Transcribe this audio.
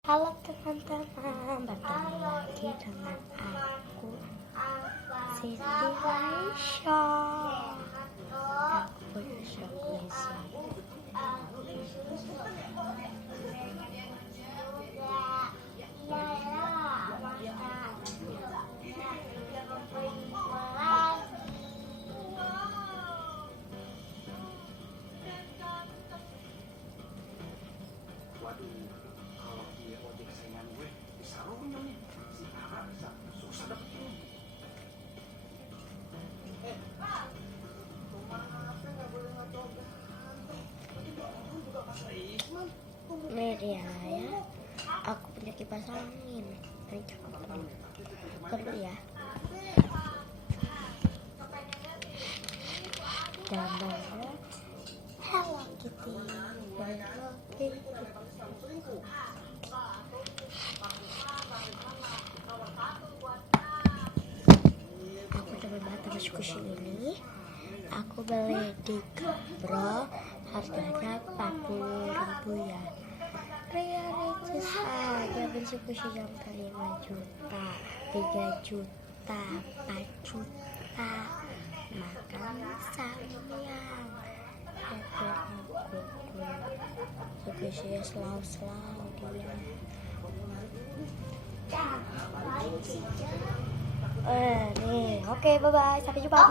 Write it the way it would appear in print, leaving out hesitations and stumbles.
Halo teman-teman, bertemu lagi dengan aku Siti Raisya. Aku punya puisi. Waduh, kalau dia ojek saingan gue, bisa runyam nih. Si Tara bisa susah dapetin. Kenapa nggak boleh ngaco ganteng? Nanti orang juga pas Isman. Nih dia ya, aku punya kipas angin. Ini cakep banget. Perlu ya. Gambarnya Hello Kitty. Hello Kitty. Aku demen banget sama squishy ini. Aku beli di Bro, harganya 40.000 ya. Ria Ricis aja beli squishy sampai 5 juta, 3 juta, 4 juta. Makanya sayang. Squishy slow-slow dia. Nih, oke, bye-bye, sampai jumpa.